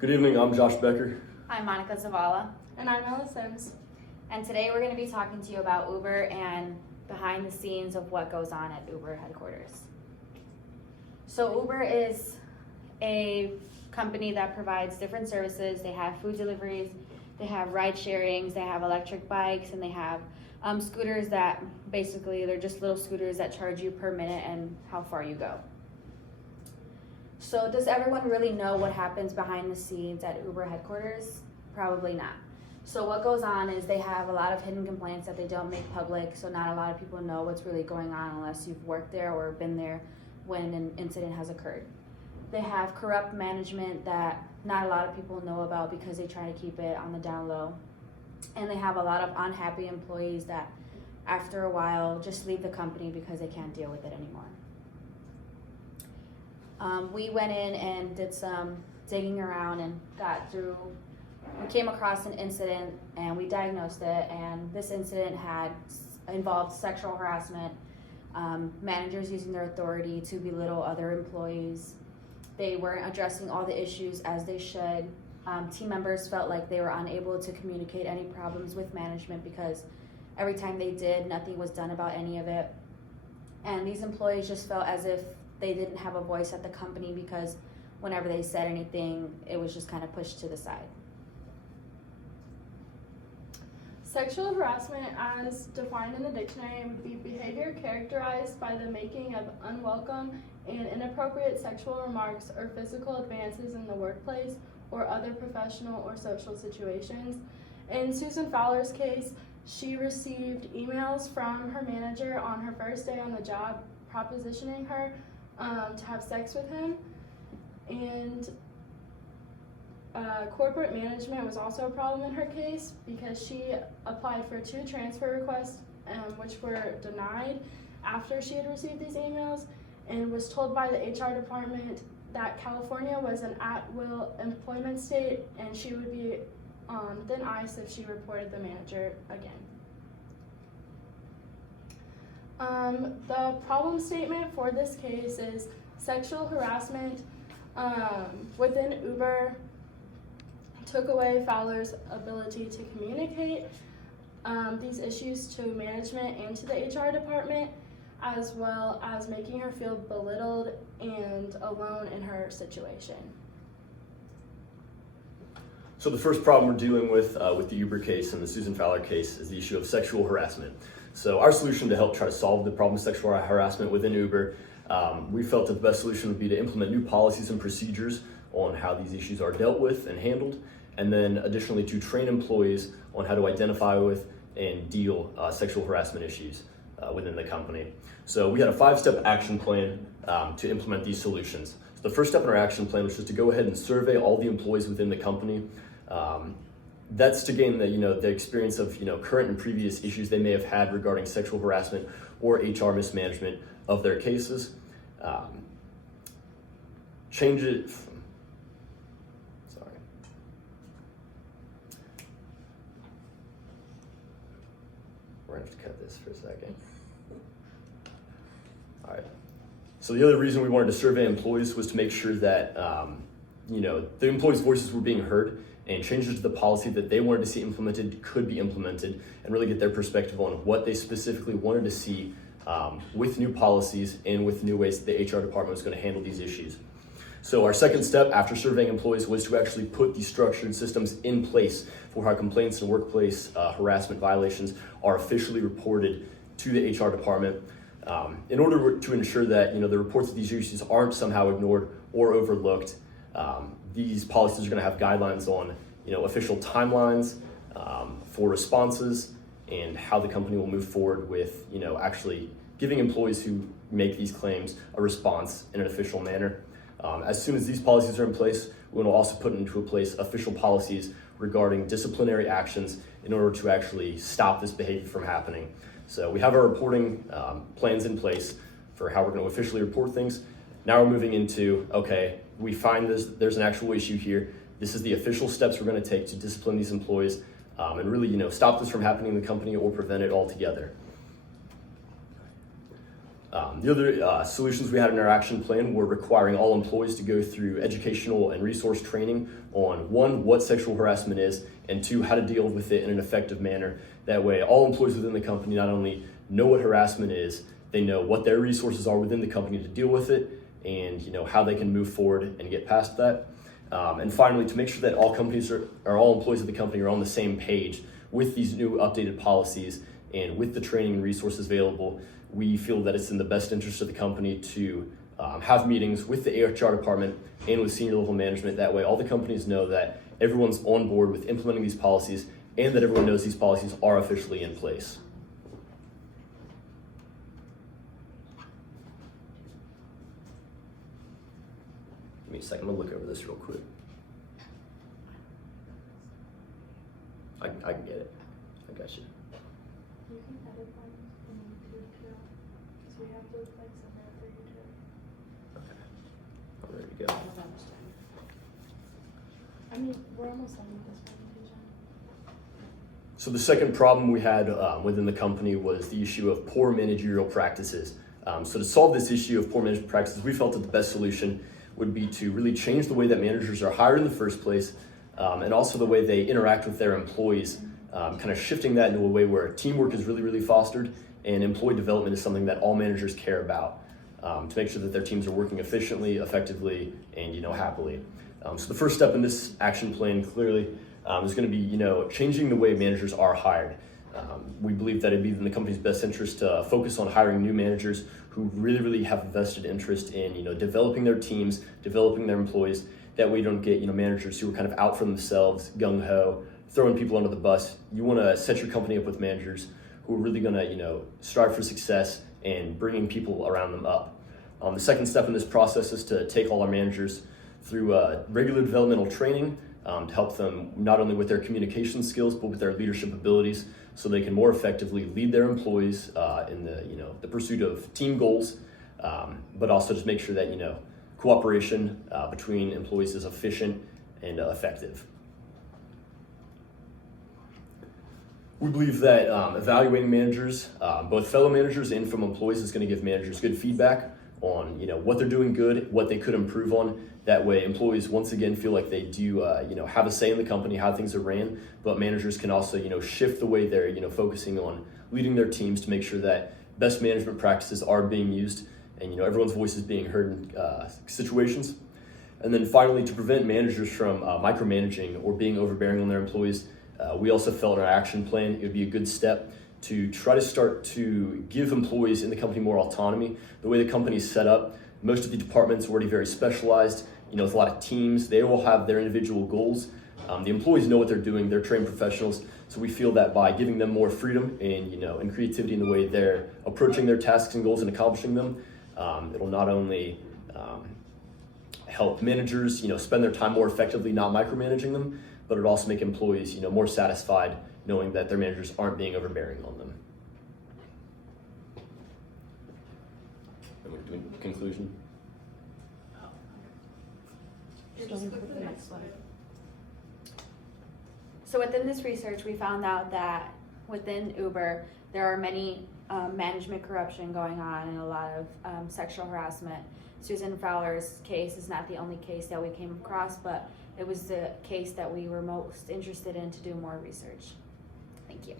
Good evening, I'm Josh Becker. I'm Monica Zavala. And I'm Ella Sims. And today we're going to be talking to you about Uber and behind the scenes of what goes on at Uber headquarters. So Uber is a company that provides different services. They have food deliveries, they have ride sharings, they have electric bikes, and they have scooters that basically they're just little scooters that charge you per minute and how far you go. So does everyone really know what happens behind the scenes at Uber headquarters? Probably not. So what goes on is they have a lot of hidden complaints that they don't make public, so not a lot of people know what's really going on unless you've worked there or been there when an incident has occurred. They have corrupt management that not a lot of people know about because they try to keep it on the down low. And they have a lot of unhappy employees that after a while just leave the company because they can't deal with it anymore. We went in and did some digging around and we came across an incident and we diagnosed it, and this incident involved sexual harassment, managers using their authority to belittle other employees. They weren't addressing all the issues as they should. Team members felt like they were unable to communicate any problems with management because every time they did, nothing was done about any of it. And these employees just felt as if they didn't have a voice at the company because whenever they said anything, it was just kind of pushed to the side. Sexual harassment, as defined in the dictionary, would be behavior characterized by the making of unwelcome and inappropriate sexual remarks or physical advances in the workplace or other professional or social situations. In Susan Fowler's case, she received emails from her manager on her first day on the job propositioning her to have sex with him. And corporate management was also a problem in her case because she applied for 2 transfer requests which were denied after she had received these emails, and was told by the HR department that California was an at-will employment state and she would be on thin ice if she reported the manager again. The problem statement for this case is sexual harassment within Uber took away Fowler's ability to communicate these issues to management and to the HR department, as well as making her feel belittled and alone in her situation. So the first problem we're dealing with the Uber case and the Susan Fowler case is the issue of sexual harassment. So our solution to help try to solve the problem of sexual harassment within Uber, we felt that the best solution would be to implement new policies and procedures on how these issues are dealt with and handled, and then additionally to train employees on how to identify with and deal sexual harassment issues within the company. So we had a 5-step action plan to implement these solutions. So the first step in our action plan was just to go ahead and survey all the employees within the company. That's to gain the experience of current and previous issues they may have had regarding sexual harassment or HR mismanagement of their cases. We're gonna have to cut this for a second. All right. So the other reason we wanted to survey employees was to make sure that the employees' voices were being heard, and changes to the policy that they wanted to see implemented could be implemented, and really get their perspective on what they specifically wanted to see with new policies and with new ways that the HR department was going to handle these issues. So our second step after surveying employees was to actually put these structured systems in place for how complaints and workplace harassment violations are officially reported to the HR department, in order to ensure that the reports of these issues aren't somehow ignored or overlooked. These policies are going to have guidelines on official timelines for responses and how the company will move forward with actually giving employees who make these claims a response in an official manner. As soon as these policies are in place, we will also put into place official policies regarding disciplinary actions in order to actually stop this behavior from happening. So we have our reporting plans in place for how we're going to officially report things. Now we're moving into, okay, we find there's an actual issue here. This is the official steps we're going to take to discipline these employees and really stop this from happening in the company or prevent it altogether. The other solutions we had in our action plan were requiring all employees to go through educational and resource training on one, what sexual harassment is, and two, how to deal with it in an effective manner. That way, all employees within the company not only know what harassment is, they know what their resources are within the company to deal with it, and how they can move forward and get past that. And finally, to make sure that all companies or all employees of the company are on the same page with these new updated policies and with the training and resources available, we feel that it's in the best interest of the company to have meetings with the HR department and with senior level management. That way, all the companies know that everyone's on board with implementing these policies and that everyone knows these policies are officially in place. Give me a second, I'm gonna look over this real quick. I can get it. I got you. You can edit them if you need to too, because we have to like send it for you too. Okay. I'm ready to go. I mean, we're almost done with this presentation. So the second problem we had within the company was the issue of poor managerial practices. So to solve this issue of poor management practices, we felt that the best solution would be to really change the way that managers are hired in the first place, and also the way they interact with their employees, kind of shifting that into a way where teamwork is really, really fostered and employee development is something that all managers care about, to make sure that their teams are working efficiently, effectively, and happily. So the first step in this action plan clearly is going to be changing the way managers are hired. We believe that it'd be in the company's best interest to focus on hiring new managers who really have a vested interest in developing their teams, developing their employees. That way you don't get managers who are kind of out for themselves, gung-ho, throwing people under the bus. You want to set your company up with managers who are really going to strive for success and bringing people around them up. The second step in this process is to take all our managers through regular developmental training to help them not only with their communication skills but with their leadership abilities, so they can more effectively lead their employees in the pursuit of team goals, but also just make sure that cooperation between employees is efficient and effective. We believe that evaluating managers, both fellow managers and from employees, is going to give managers good feedback on what they're doing good, what they could improve on. That way employees once again feel like they do have a say in the company, how things are ran, but managers can also shift the way they're focusing on leading their teams to make sure that best management practices are being used and everyone's voice is being heard in situations. And then finally, to prevent managers from micromanaging or being overbearing on their employees, we also felt in our action plan it would be a good step to try to start to give employees in the company more autonomy. The way the company is set up, most of the departments are already very specialized, with a lot of teams. They all have their individual goals. The employees know what they're doing, they're trained professionals. So we feel that by giving them more freedom and creativity in the way they're approaching their tasks and goals and accomplishing them, it'll not only help managers spend their time more effectively, not micromanaging them, but it'll also make employees more satisfied knowing that their managers aren't being overbearing on them. And we're doing conclusion. So within this research, we found out that within Uber, there are many management corruption going on and a lot of sexual harassment. Susan Fowler's case is not the only case that we came across, but it was the case that we were most interested in to do more research.